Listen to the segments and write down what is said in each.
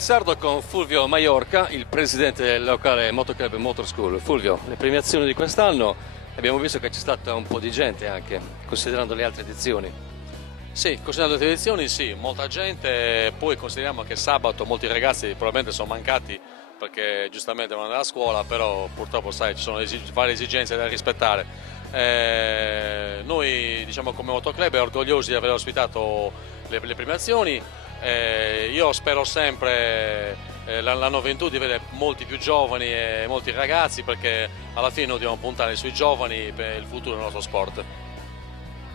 Real Sardo con Fulvio Maiorca, il presidente del locale Motoclub Motorschool. Fulvio, le premiazioni di quest'anno abbiamo visto che c'è stata un po' di gente anche, considerando le altre edizioni. Sì, considerando le edizioni sì, molta gente, poi consideriamo che sabato molti ragazzi probabilmente sono mancati perché giustamente vanno a scuola, però purtroppo sai, ci sono varie esigenze da rispettare. Noi diciamo come Motoclub è orgogliosi di aver ospitato le premiazioni. Io spero sempre l'anno 21 di vedere molti più giovani e molti ragazzi, perché alla fine noi dobbiamo puntare sui giovani per il futuro del nostro sport.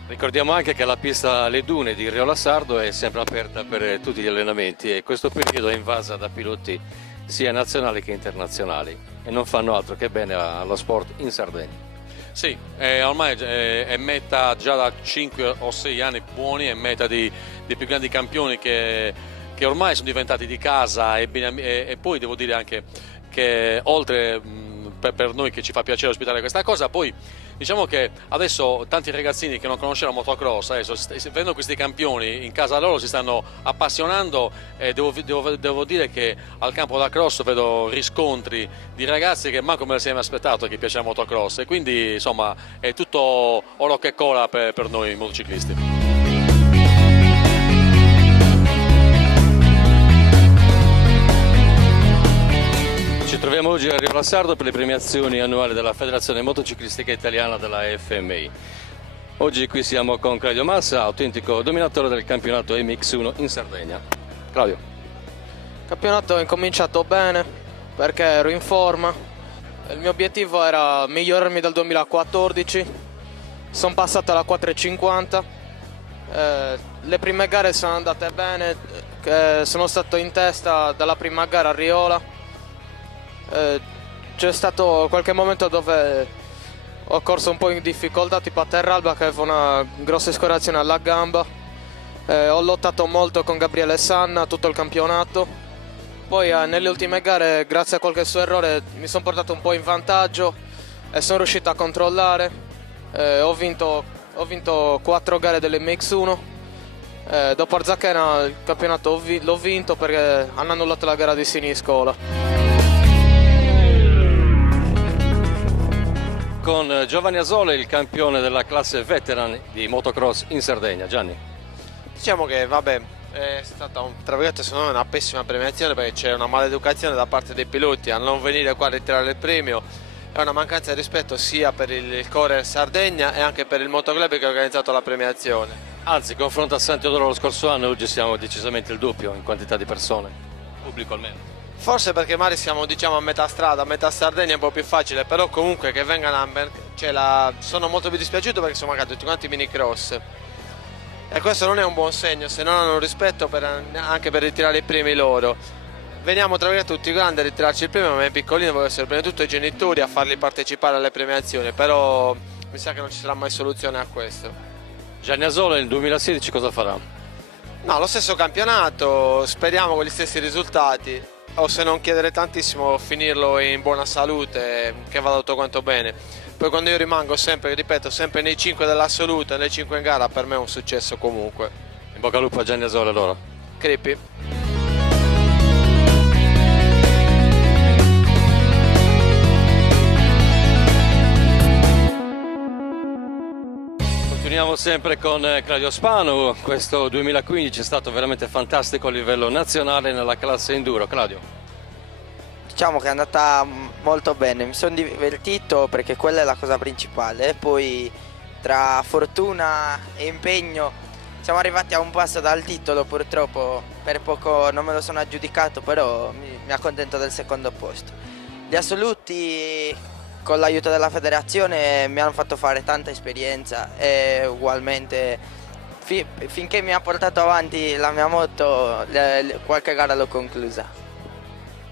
Ricordiamo anche che la pista Le Dune di Riola Sardo è sempre aperta per tutti gli allenamenti e questo periodo è invasa da piloti sia nazionali che internazionali e non fanno altro che bene allo sport in Sardegna. Sì, ormai è meta già da 5 o 6 anni buoni, è meta dei più grandi campioni che ormai sono diventati di casa e poi devo dire anche che oltre per noi che ci fa piacere ospitare questa cosa, poi diciamo che adesso tanti ragazzini che non conoscevano motocross, adesso vedendo questi campioni in casa loro si stanno appassionando e devo dire che al campo da cross vedo riscontri di ragazzi che manco me ne sarei aspettato che piaceva motocross, e quindi insomma è tutto oro che cola per noi motociclisti. Ci troviamo oggi a Riola Sardo per le premiazioni annuali della Federazione Motociclistica Italiana della FMI. Oggi qui siamo con Claudio Massa, autentico dominatore del campionato MX1 in Sardegna. Claudio. Il campionato è incominciato bene perché ero in forma. Il mio obiettivo era migliorarmi dal 2014. Sono passato alla 4,50. Le prime gare sono andate bene. Sono stato in testa dalla prima gara a Riola. C'è stato qualche momento dove ho corso un po' in difficoltà, tipo a Terralba che aveva una grossa escoriazione alla gamba. Ho lottato molto con Gabriele Sanna tutto il campionato. Poi nelle ultime gare, grazie a qualche suo errore, mi sono portato un po' in vantaggio e sono riuscito a controllare. Ho vinto 4 gare dell'MX1. Dopo Arzachena il campionato l'ho vinto perché hanno annullato la gara di Siniscola. Con Giovanni Asole, il campione della classe veteran di motocross in Sardegna. Gianni. Diciamo che vabbè, è stata tra virgolette secondo me una pessima premiazione, perché c'è una maleducazione da parte dei piloti a non venire qua a ritirare il premio. È una mancanza di rispetto sia per il Corel Sardegna e anche per il motoclub che ha organizzato la premiazione. Anzi, confronto a San Teodoro lo scorso anno, oggi siamo decisamente il doppio in quantità di persone, pubblico almeno. Forse perché magari siamo diciamo a metà strada, a metà Sardegna è un po' più facile, però comunque che vengano sono molto più dispiaciuto perché sono mancati tutti quanti i minicross. E questo non è un buon segno, se non hanno rispetto anche per ritirare i premi loro. Veniamo tra virgolette tutti grandi a ritirarci il premio, ma è piccolino, voglio essere prima di tutto i genitori a farli partecipare alle premiazioni, però mi sa che non ci sarà mai soluzione a questo. Gianni Asole nel 2016 cosa farà? No, lo stesso campionato, speriamo con gli stessi risultati, o se non chiedere tantissimo finirlo in buona salute, che vada tutto quanto bene. Poi quando io rimango sempre, ripeto, sempre nei 5 dell'assoluto e nei 5 in gara, per me è un successo comunque. In bocca al lupo a Gianni Asole allora. Creepy. Continuiamo sempre con Claudio Spanu. Questo 2015 è stato veramente fantastico a livello nazionale nella classe enduro. Claudio. Diciamo che è andata molto bene, mi sono divertito perché quella è la cosa principale. Poi tra fortuna e impegno siamo arrivati a un passo dal titolo, purtroppo per poco non me lo sono aggiudicato, però mi accontento del secondo posto. Gli assoluti con l'aiuto della federazione mi hanno fatto fare tanta esperienza e ugualmente finché mi ha portato avanti la mia moto qualche gara l'ho conclusa.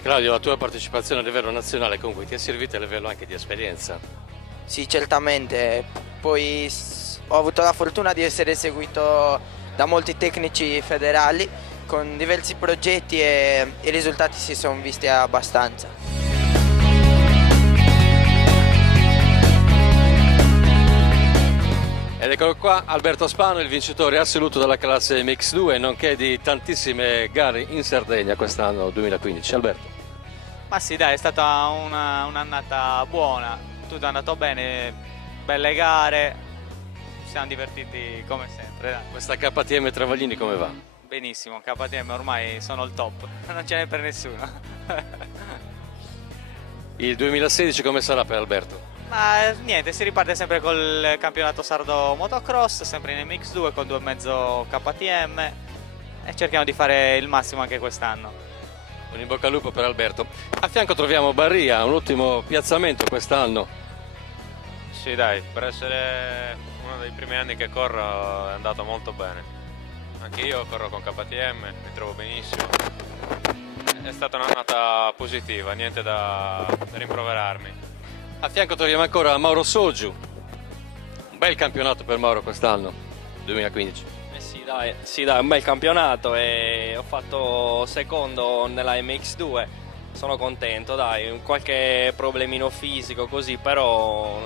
Claudio, la tua partecipazione a livello nazionale comunque ti è servita a livello anche di esperienza? Sì, certamente. Poi ho avuto la fortuna di essere seguito da molti tecnici federali con diversi progetti e i risultati si sono visti abbastanza. Ed eccolo qua, Alberto Spano, il vincitore assoluto della classe MX2, nonché di tantissime gare in Sardegna quest'anno 2015. Alberto. Ma sì, dai, è stata un'annata buona, tutto è andato bene, belle gare, ci siamo divertiti come sempre. Dai. Questa KTM Travaglini come va? Benissimo, KTM ormai sono il top, non ce n'è per nessuno. Il 2016 come sarà per Alberto? Ma niente, si riparte sempre col campionato sardo motocross, sempre in MX2 con 2,5 KTM e cerchiamo di fare il massimo anche quest'anno. Un in bocca al lupo per Alberto. A fianco troviamo Barria, un ultimo piazzamento quest'anno. Sì dai, per essere uno dei primi anni che corro è andato molto bene. Anche io corro con KTM, mi trovo benissimo. È stata un'annata positiva, niente da rimproverarmi. A fianco troviamo ancora Mauro Soggiu. Un bel campionato per Mauro quest'anno, 2015. Sì dai, un bel campionato e ho fatto secondo nella MX2, sono contento, dai, qualche problemino fisico così, però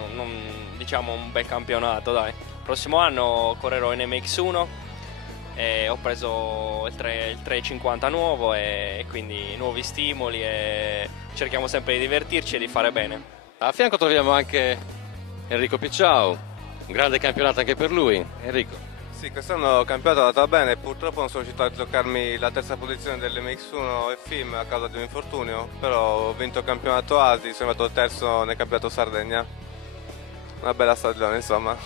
diciamo un bel campionato, dai. Prossimo anno correrò in MX1 e ho preso il 350 nuovo e quindi nuovi stimoli e cerchiamo sempre di divertirci e di fare bene. A fianco troviamo anche Enrico Picciao, un grande campionato anche per lui. Enrico. Sì, quest'anno il campionato è andato bene, purtroppo non sono riuscito a giocarmi la terza posizione dell'MX1 e FIM a causa di un infortunio, però ho vinto il campionato Asi, sono arrivato terzo nel campionato Sardegna. Una bella stagione, insomma.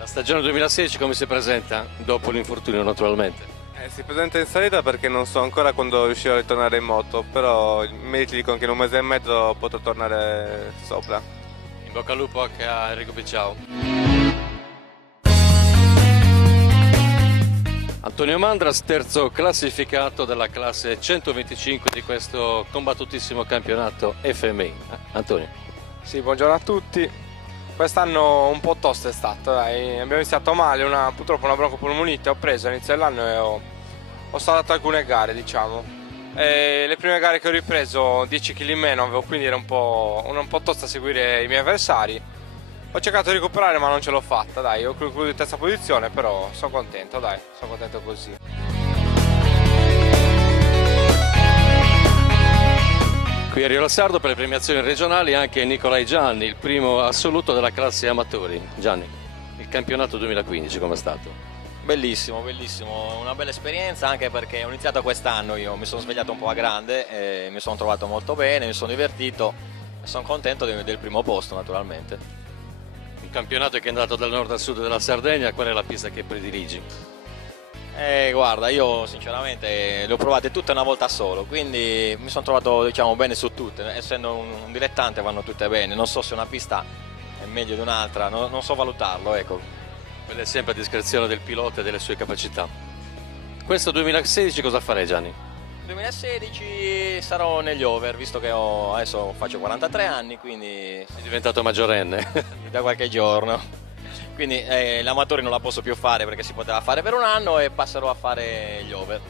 La stagione 2016 come si presenta dopo l'infortunio naturalmente? Si presenta in salita perché non so ancora quando riuscirò a ritornare in moto, però i meriti dicono che in un mese e mezzo potrò tornare sopra. In bocca al lupo anche a Enrico Picciao. Antonio Mandras, terzo classificato della classe 125 di questo combattutissimo campionato FMI. Antonio. Sì, buongiorno a tutti. Quest'anno un po' tosto è stato, dai. Abbiamo iniziato male, purtroppo una broncopolmonite ho preso all'inizio dell'anno e ho saltato alcune gare, diciamo. E le prime gare che ho ripreso 10 kg in meno, quindi era un po' tosta seguire i miei avversari. Ho cercato di recuperare ma non ce l'ho fatta, dai, ho concluso in terza posizione, però sono contento, dai, sono contento così. Qui a Riola Sardo per le premiazioni regionali anche Nicolai Gianni, il primo assoluto della classe amatori. Gianni, il campionato 2015 com'è stato? Bellissimo, bellissimo, una bella esperienza anche perché ho iniziato quest'anno, io mi sono svegliato un po' a grande, e mi sono trovato molto bene, mi sono divertito e sono contento del primo posto naturalmente. Un campionato che è andato dal nord al sud della Sardegna, qual è la pista che prediligi? Guarda, io sinceramente le ho provate tutte una volta solo, quindi mi sono trovato diciamo bene su tutte, essendo un dilettante vanno tutte bene, non so se una pista è meglio di un'altra, non so valutarlo, ecco. Quella è sempre a discrezione del pilota e delle sue capacità. Questo 2016 cosa farei, Gianni? 2016 sarò negli over, visto che adesso faccio 43 anni, quindi... Sei diventato maggiorenne. Da qualche giorno. Quindi l'amatori non la posso più fare perché si poteva fare per un anno e passerò a fare gli over.